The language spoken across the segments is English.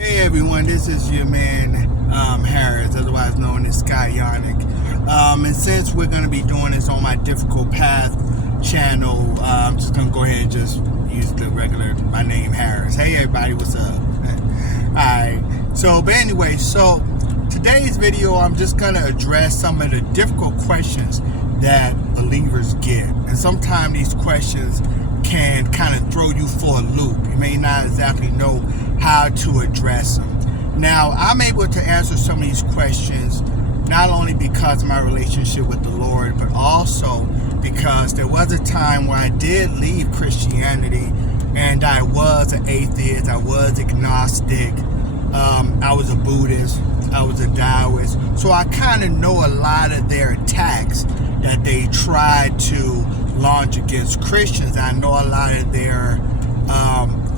Hey everyone, this is your man Harris, otherwise known as Sky Yonic. And since we're going to be doing this on my Difficult Path channel, I'm just going to go ahead and just use my name Harris. Hey everybody, what's up? Alright, but anyway, so today's video I'm just going to address some of the difficult questions that believers get. And sometimes these questions can kind of throw you for a loop. You may not exactly know how to address them. Now, I'm able to answer some of these questions not only because of my relationship with the Lord, but also because there was a time where I did leave Christianity and I was an atheist, I was agnostic, I was a Buddhist, I was a Taoist. So I kind of know a lot of their attacks that they tried to launch against Christians. I know a lot of their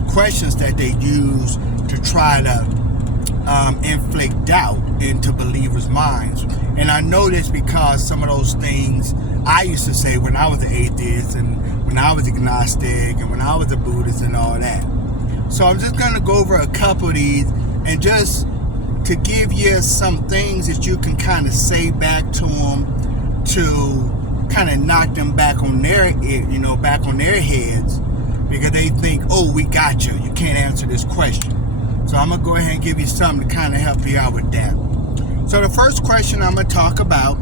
questions that they use to try to inflict doubt into believers' minds. And I know this because some of those things I used to say when I was an atheist and when I was agnostic and when I was a Buddhist and all that. So I'm just going to go over a couple of these and just to give you some things that you can kind of say back to them to kind of knock them back on their, back on their heads, because they think, oh, we got you. You can't answer this question. So I'm going to go ahead and give you something to kind of help you out with that. So the first question I'm going to talk about,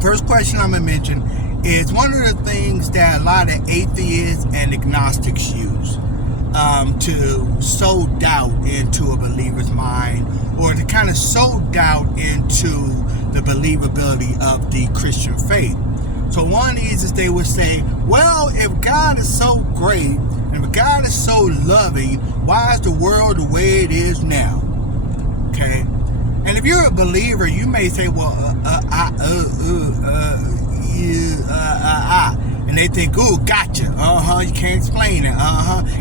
first question I'm going to mention is one of the things that a lot of atheists and agnostics use to sow doubt into a believer's mind, or to kind of sow doubt into the believability of the Christian faith. So one of these is they would say, well, if God is so great, and if God is so loving, why is the world the way it is now? Okay? And if you're a believer, you may say, well, and they think, oh, gotcha, you can't explain it,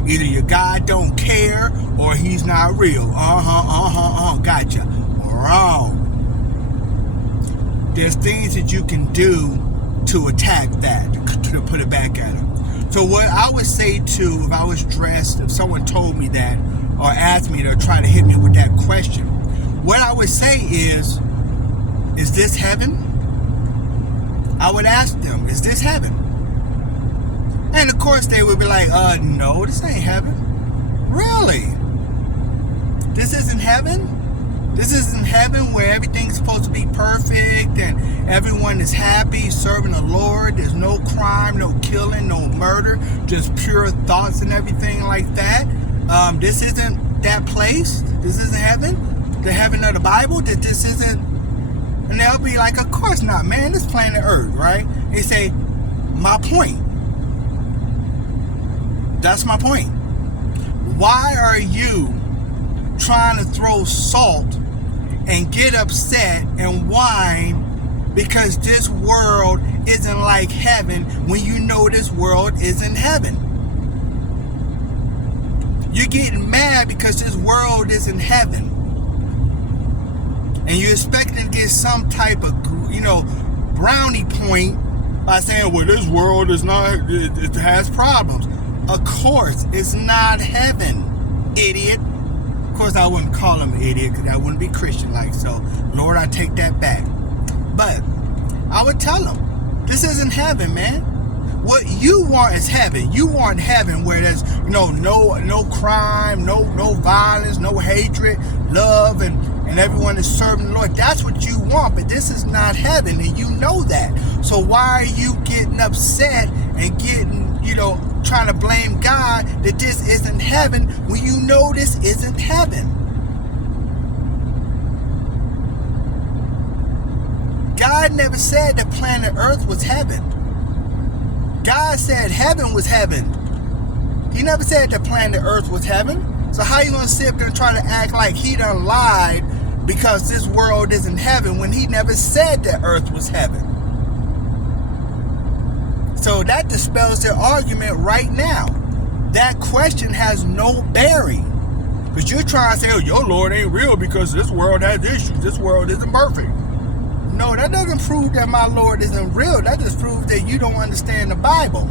either your God don't care, or he's not real, gotcha. Wrong. There's things that you can do to attack that, to put it back at him. So what I would say if I was dressed, if someone told me that, or asked me to try to hit me with that question, what I would say is this heaven? I would ask them, is this heaven? And of course they would be like, no, this ain't heaven. Really? This isn't heaven? This isn't heaven where everything's supposed to be perfect and everyone is happy serving the Lord. There's no crime, no killing, no murder, just pure thoughts and everything like that. This isn't that place. This isn't heaven. The heaven of the Bible. That this isn't. And they'll be like, of course not, man. This planet Earth, right? They say, my point. That's my point. Why are you trying to throw salt and get upset and whine because this world isn't like heaven when you know this world isn't heaven? You're getting mad because this world isn't heaven, and you're expecting to get some type of brownie point by saying, well, this world is not, it has problems. Of course it's not heaven, idiot. Of course, I wouldn't call him an idiot because that wouldn't be Christian-like. So, Lord, I take that back. But I would tell him, this isn't heaven, man. What you want is heaven. You want heaven where there's, no crime, no violence, no hatred, love, and everyone is serving the Lord. That's what you want, but this is not heaven, and you know that. So why are you getting upset and getting, trying to blame God that this isn't heaven when you know this isn't heaven? God never said that planet Earth was heaven. God said heaven was heaven. He never said that planet Earth was heaven. So how you gonna sit up there and try to act like he done lied because this world isn't heaven when he never said that Earth was heaven? So that dispels their argument right now. That question has no bearing. But you're trying to say, oh, your Lord ain't real because this world has issues. This world isn't perfect. No, that doesn't prove that my Lord isn't real. That just proves that you don't understand the Bible.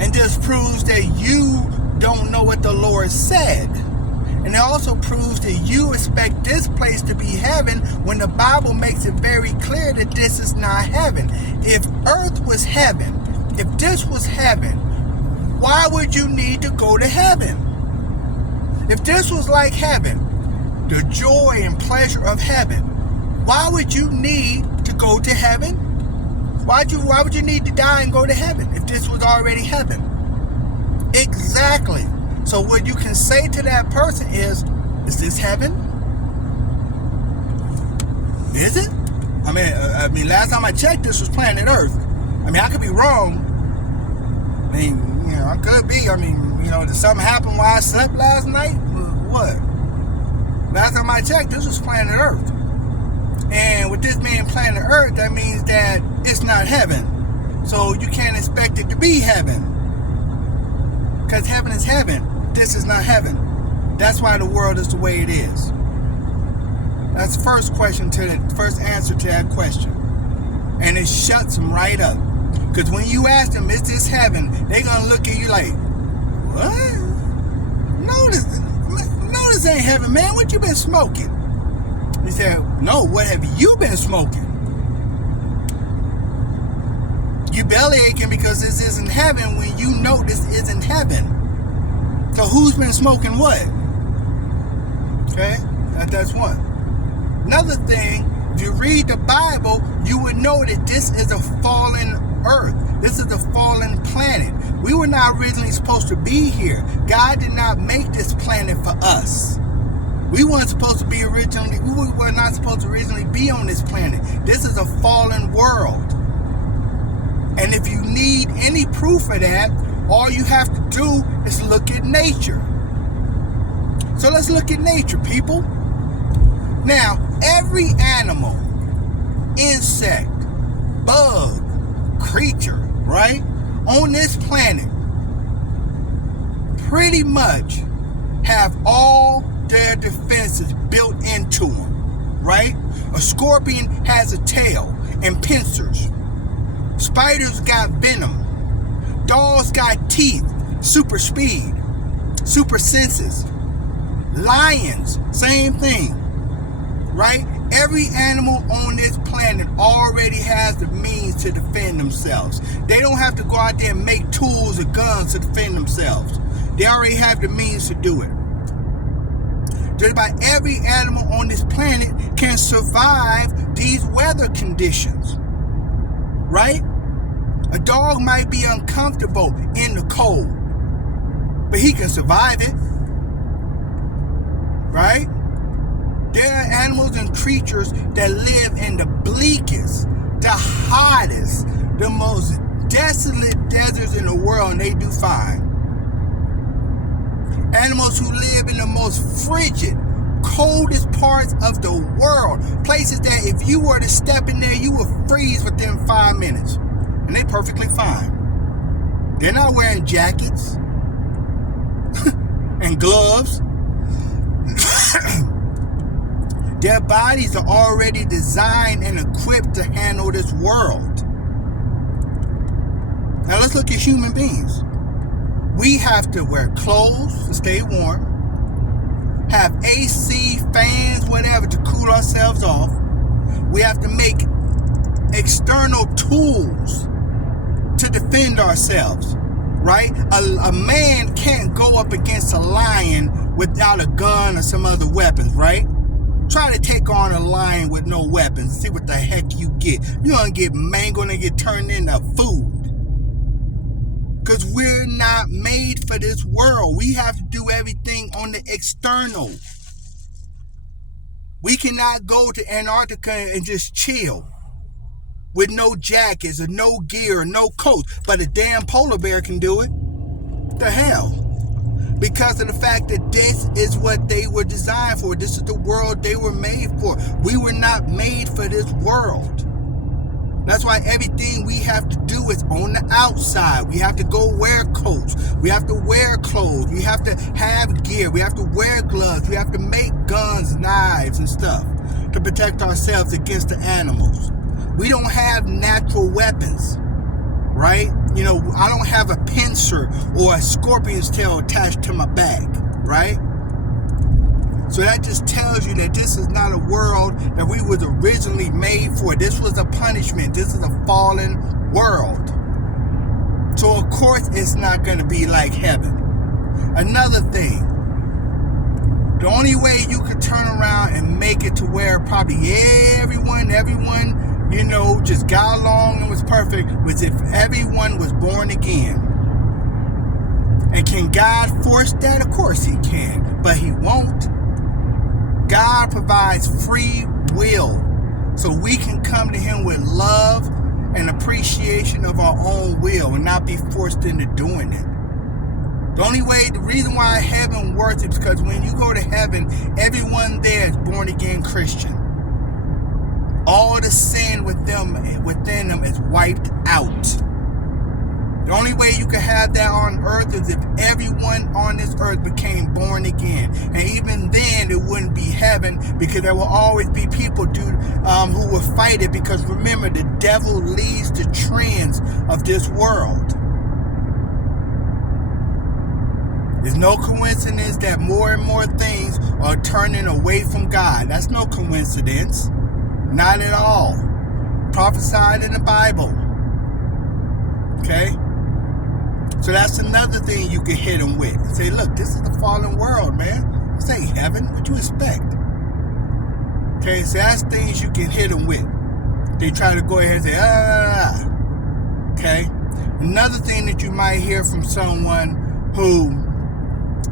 And just proves that you don't know what the Lord said. And it also proves that you expect this place to be heaven when the Bible makes it very clear that this is not heaven. If earth was heaven, if this was heaven, why would you need to go to heaven? If this was like heaven, the joy and pleasure of heaven, why would you need to go to heaven? Why would you need to die and go to heaven if this was already heaven? Exactly. So what you can say to that person is this heaven? Is it? I mean, last time I checked, this was planet Earth. I mean, I could be wrong. I mean, I could be. I mean, did something happen while I slept last night? What? Last time I checked, this was planet Earth. And with this being planet Earth, that means that it's not heaven. So you can't expect it to be heaven. Because heaven is heaven. This is not heaven. That's why the world is the way it is. That's the first answer to that question. And it shuts them right up. Because when you ask them, is this heaven? They're going to look at you like, what? No, this ain't heaven, man. What you been smoking? He said, no, what have you been smoking? You belly aching because this isn't heaven when you know this isn't heaven. So who's been smoking what? Okay, that's one. Another thing, if you read the Bible, you would know that this is a fallen earth. This is a fallen planet. We were not originally supposed to be here. God did not make this planet for us. We were not supposed to originally be on this planet. This is a fallen world. And if you need any proof of that, all you have to do is look at nature. So let's look at nature, people. Now, every animal, insect, bug, creature, right, on this planet pretty much have all their defenses built into them, right? A scorpion has a tail and pincers. Spiders got venom. Dogs got teeth, super speed, super senses. Lions, same thing, right? Every animal on this planet already has the means to defend themselves. They don't have to go out there and make tools or guns to defend themselves. They already have the means to do it. Just about every animal on this planet can survive these weather conditions, right? A dog might be uncomfortable in the cold, but he can survive it, right? There are animals and creatures that live in the bleakest, the hottest, the most desolate deserts in the world, and they do fine. Animals who live in the most frigid, coldest parts of the world, places that if you were to step in there, you would freeze within 5 minutes. And they're perfectly fine. They're not wearing jackets and gloves. Their bodies are already designed and equipped to handle this world. Now let's look at human beings. We have to wear clothes to stay warm, have AC, fans, whatever to cool ourselves off. We have to make external tools to defend ourselves, right? A man can't go up against a lion without a gun or some other weapons, right? Try to take on a lion with no weapons. See what the heck you get. You're going to get mangled and get turned into food. Because we're not made for this world. We have to do everything on the external. We cannot go to Antarctica and just chill with no jackets or no gear or no coats. But a damn polar bear can do it. What the hell? Because of the fact that this is what they were designed for. This is the world they were made for. We were not made for this world. That's why everything we have to do is on the outside. We have to go wear coats. We have to wear clothes. We have to have gear. We have to wear gloves. We have to make guns, knives, and stuff to protect ourselves against the animals. We don't have natural weapons, right? I don't have a pincer or a scorpion's tail attached to my back, right? So that just tells you that this is not a world that we was originally made for. This was a punishment. This is a fallen world. So of course it's not going to be like heaven. Another thing, the only way you could turn around and make it to where probably everyone, just got along and was perfect was if everyone was born again. And can God force that? Of course he can, but he won't. God provides free will so we can come to him with love and appreciation of our own will and not be forced into doing it. The reason why heaven works is because when you go to heaven, everyone there is born again Christian. All the sin within them is wiped out. The only way you can have that on earth is if everyone on this earth became born again. And even then, it wouldn't be heaven because there will always be people who will fight it because remember, the devil leads the trends of this world. There's no coincidence that more and more things are turning away from God. That's no coincidence. Not at all. Prophesied in the Bible. Okay? So that's another thing you can hit them with. Say, look, this is the fallen world, man. This ain't heaven. What you expect? Okay, so that's things you can hit them with. They try to go ahead and say, Okay? Another thing that you might hear from someone who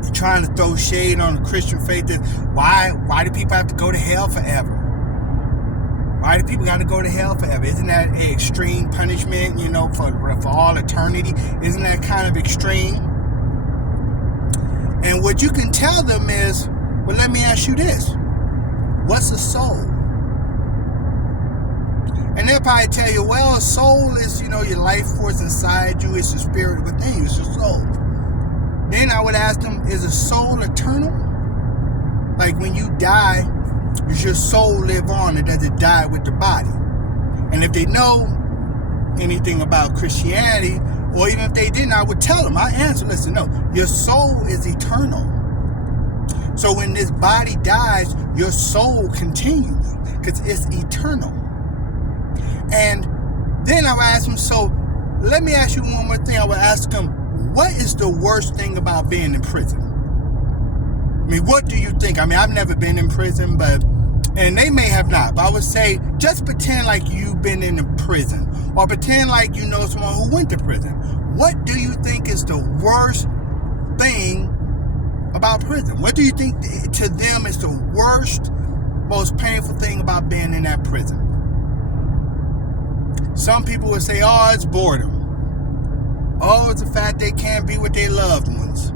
is trying to throw shade on the Christian faith is, why do people have to go to hell forever? Why do people got to go to hell forever? Isn't that an extreme punishment, for all eternity? Isn't that kind of extreme? And what you can tell them is, well, let me ask you this. What's a soul? And they'll probably tell you, well, a soul is, your life force inside you. It's the spirit within you. It's your soul. Then I would ask them, is a soul eternal? Like when you die, does your soul live on or does it die with the body? And if they know anything about Christianity, or even if they didn't, I would tell them, I answer, listen, no, your soul is eternal. So when this body dies, your soul continues because it's eternal. And then I would ask them, so let me ask you one more thing. I would ask them, what is the worst thing about being in prison? I mean, what do you think? I mean, I've never been in prison, and they may have not, but I would say, just pretend like you've been in a prison, or pretend like you know someone who went to prison. What do you think is the worst thing about prison? What do you think to them is the worst, most painful thing about being in that prison? Some people would say, oh, it's boredom. Oh, it's the fact they can't be with their loved ones.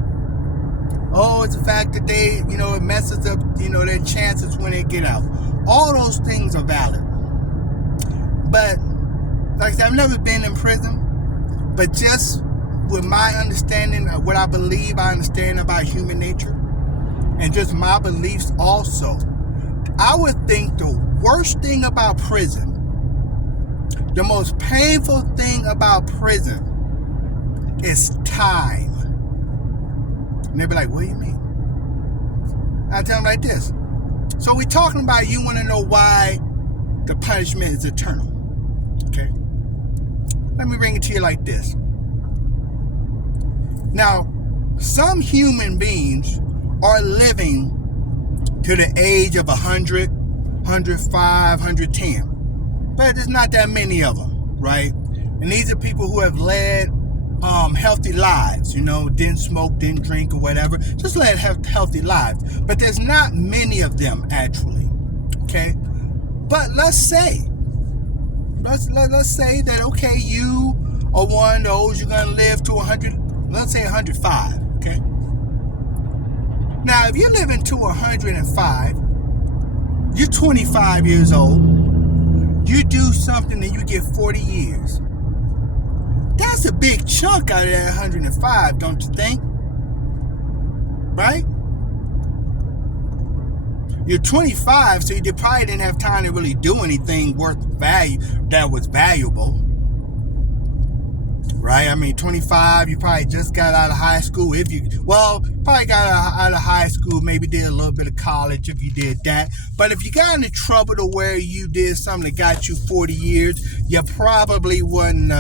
Oh, it's the fact that they, it messes up, their chances when they get out. All those things are valid. But, like I said, I've never been in prison. But just with my understanding of what I believe I understand about human nature, and just my beliefs also, I would think the worst thing about prison, the most painful thing about prison is time. And they'll be like, what do you mean? I tell them like this. So we're talking about you want to know why the punishment is eternal. Okay? Let me bring it to you like this. Now, some human beings are living to the age of 100, 105, 110. But there's not that many of them, right? And these are people who have led healthy lives, didn't smoke, didn't drink or whatever, just led healthy lives. But there's not many of them actually, okay? But let's say that, okay, you are one of those, you're going to live to 100, let's say 105, okay? Now, if you're living to 105, you're 25 years old, you do something and you get 40 years. That's a big chunk out of that 105, don't you think? Right? You're 25, so you probably didn't have time to really do anything worth value that was valuable. right? I mean, 25, you probably just got out of high school. Probably got out of high school, maybe did a little bit of college if you did that. But if you got into trouble to where you did something that got you 40 years, you probably wasn't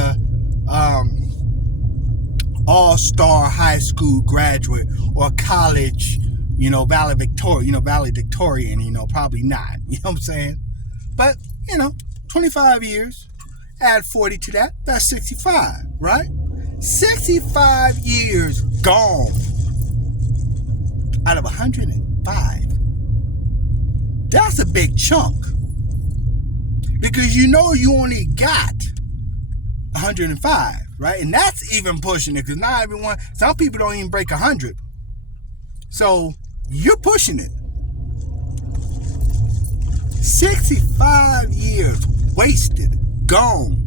all-star high school graduate or college, valedictorian, probably not. You know what I'm saying? But, 25 years, add 40 to that, that's 65, right? 65 years gone out of 105. That's a big chunk. Because you only got 105, right? And that's even pushing it, because some people don't even break 100. So you're pushing it. 65 years wasted, gone.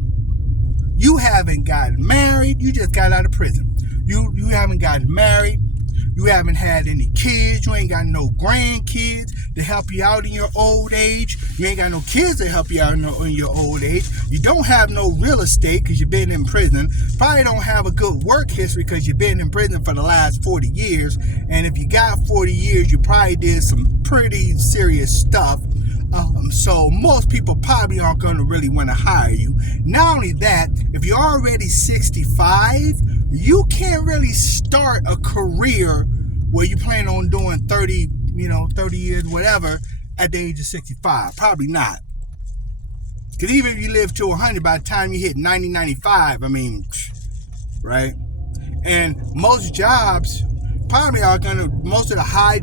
You haven't gotten married. You just got out of prison. You haven't gotten married. You haven't had any kids. You ain't got no grandkids to help you out in your old age. You ain't got no kids to help you out in your old age. You don't have no real estate because you've been in prison. Probably don't have a good work history because you've been in prison for the last 40 years. And if you got 40 years, you probably did some pretty serious stuff. So most people probably aren't going to really want to hire you. Not only that, if you're already 65, you can't really start a career where you plan on doing 30 years, whatever, at the age of 65. Probably not. Because even if you live to 100, by the time you hit 90, 95, right? And most jobs probably are most of the high,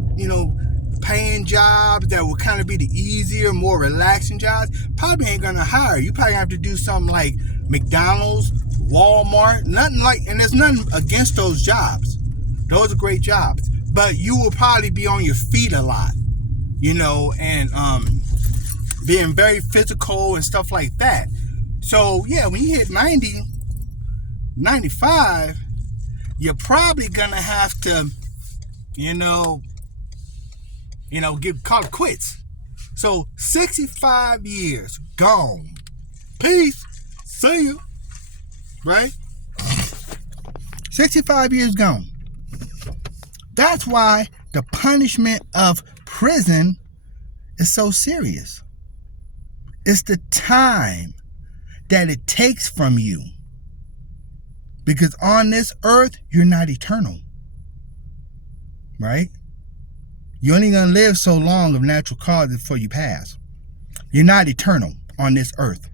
paying jobs that will kind of be the easier, more relaxing jobs, probably ain't gonna hire. You probably have to do something like McDonald's, Walmart, and there's nothing against those jobs. Those are great jobs. But you will probably be on your feet a lot, and being very physical and stuff like that. So yeah, when you hit 90, 95, you're probably gonna have to, call it quits. So 65 years gone. Peace. See you. Right? 65 years gone. That's why the punishment of prison is so serious. It's the time that it takes from you. Because on this earth, you're not eternal. Right? You're only going to live so long of natural causes before you pass. You're not eternal on this earth.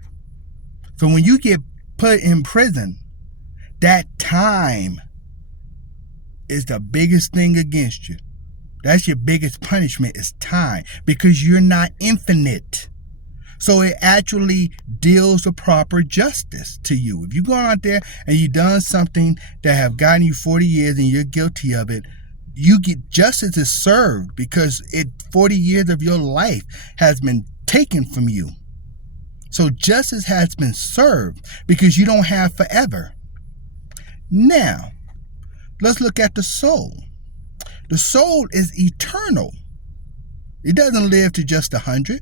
So when you get put in prison, that time is the biggest thing against you. That's your biggest punishment, is time. Because you're not infinite. So it actually deals the proper justice to you. If you go out there and you've done something that have gotten you 40 years and you're guilty of it, you get justice is served, because 40 years of your life has been taken from you. So justice has been served because you don't have forever. Now, let's look at the soul. The soul is eternal. It doesn't live to just 100.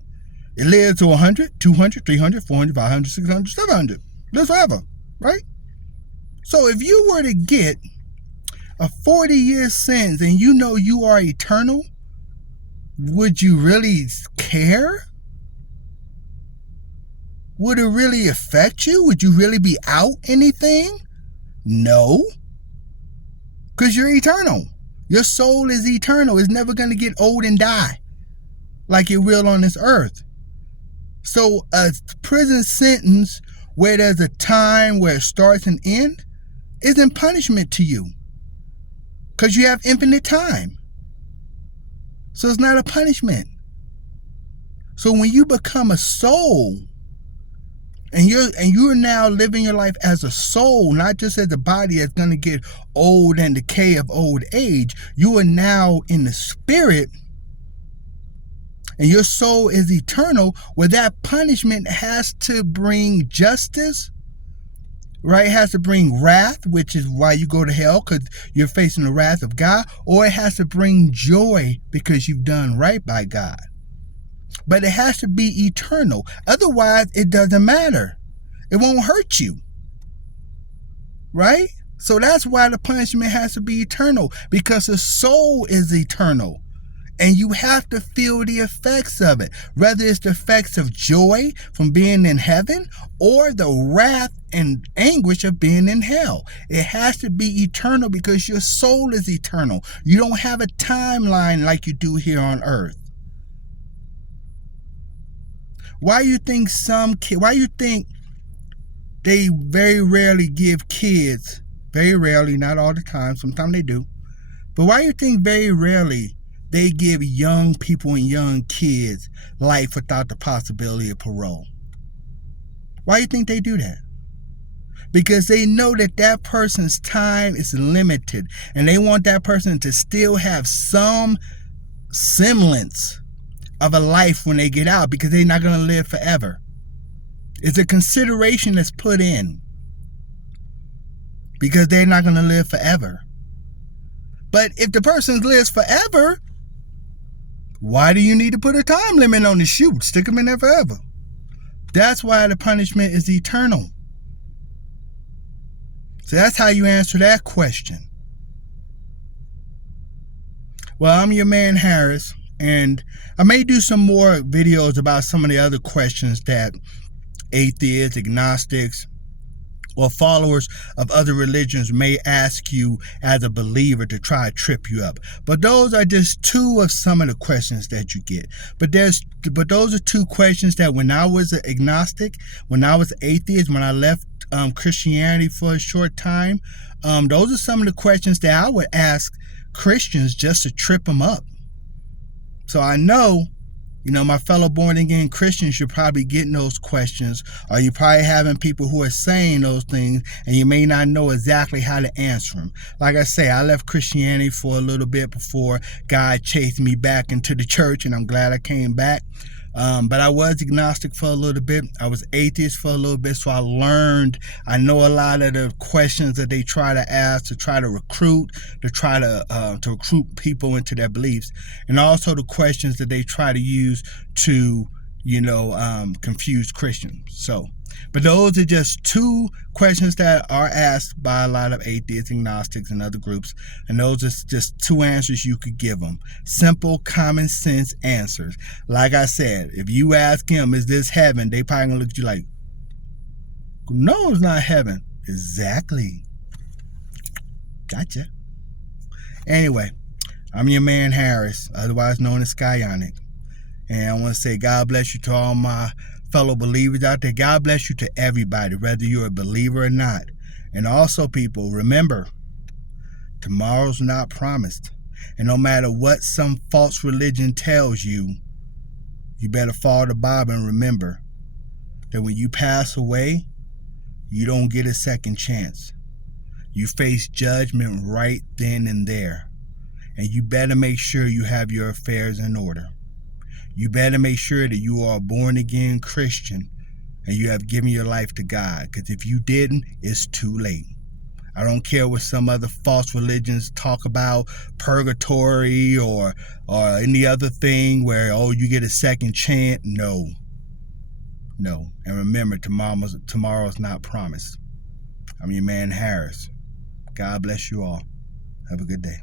It lives to 100, 200, 300, 400, 500, 600, 700. Lives forever, right? So if you were to get a 40-year sentence and you are eternal, would you really care? Would it really affect you? Would you really be out anything? No. Because you're eternal. Your soul is eternal. It's never going to get old and die like it will on this earth. So a prison sentence where there's a time where it starts and ends isn't punishment to you. Because you have infinite time. So it's not a punishment. So when you become a soul, and you're now living your life as a soul, not just as a body that's going to get old and decay of old age, you are now in the spirit, and your soul is eternal, where that punishment has to bring justice, right? It has to bring wrath, which is why you go to hell, because you're facing the wrath of God, or it has to bring joy because you've done right by God. But it has to be eternal. Otherwise, it doesn't matter. It won't hurt you. right? So that's why the punishment has to be eternal, because the soul is eternal. And you have to feel the effects of it, whether it's the effects of joy from being in heaven or the wrath and anguish of being in hell. It has to be eternal because your soul is eternal. You don't have a timeline like you do here on earth. Why you think they very rarely give kids, very rarely, not all the time, sometimes they do, but why you think very rarely they give young people and young kids life without the possibility of parole? Why do you think they do that? Because they know that that person's time is limited and they want that person to still have some semblance of a life when they get out, because they're not going to live forever. It's a consideration that's put in because they're not going to live forever. But if the person lives forever, why do you need to put a time limit on the shoot? Stick them in there forever. That's why the punishment is eternal. So that's how you answer that question. Well, I'm your man Harris, and I may do some more videos about some of the other questions that atheists, agnostics, or followers of other religions may ask you as a believer to try to trip you up. But those are just two of some of the questions that you get. But those are two questions that when I was an agnostic, when I was atheist, when I left Christianity for a short time, those are some of the questions that I would ask Christians just to trip them up. So I know, my fellow born-again Christians, you're probably getting those questions, or you're probably having people who are saying those things, and you may not know exactly how to answer them. Like I say, I left Christianity for a little bit before God chased me back into the church, and I'm glad I came back. But I was agnostic for a little bit. I was atheist for a little bit, so I know a lot of the questions that they try to ask to try to recruit, to recruit people into their beliefs, and also the questions that they try to use to, confuse Christians. But those are just two questions that are asked by a lot of atheists, agnostics, and other groups, and those are just two answers you could give them. Simple, common sense answers. Like I said, if you ask him, is this heaven? They probably gonna look at you like, no, it's not heaven. Exactly. Gotcha. Anyway, I'm your man Harris, otherwise known as Skyonic. And I want to say God bless you to all my fellow believers out there. God bless you to everybody, whether you're a believer or not. And also, people, remember, tomorrow's not promised. And no matter what some false religion tells you, you better follow the Bible and remember that when you pass away, you don't get a second chance. You face judgment right then and there. And you better make sure you have your affairs in order. You better make sure that you are a born-again Christian and you have given your life to God. Because if you didn't, it's too late. I don't care what some other false religions talk about, purgatory or any other thing where, you get a second chance. No. And remember, tomorrow's not promised. I'm your man Harris. God bless you all. Have a good day.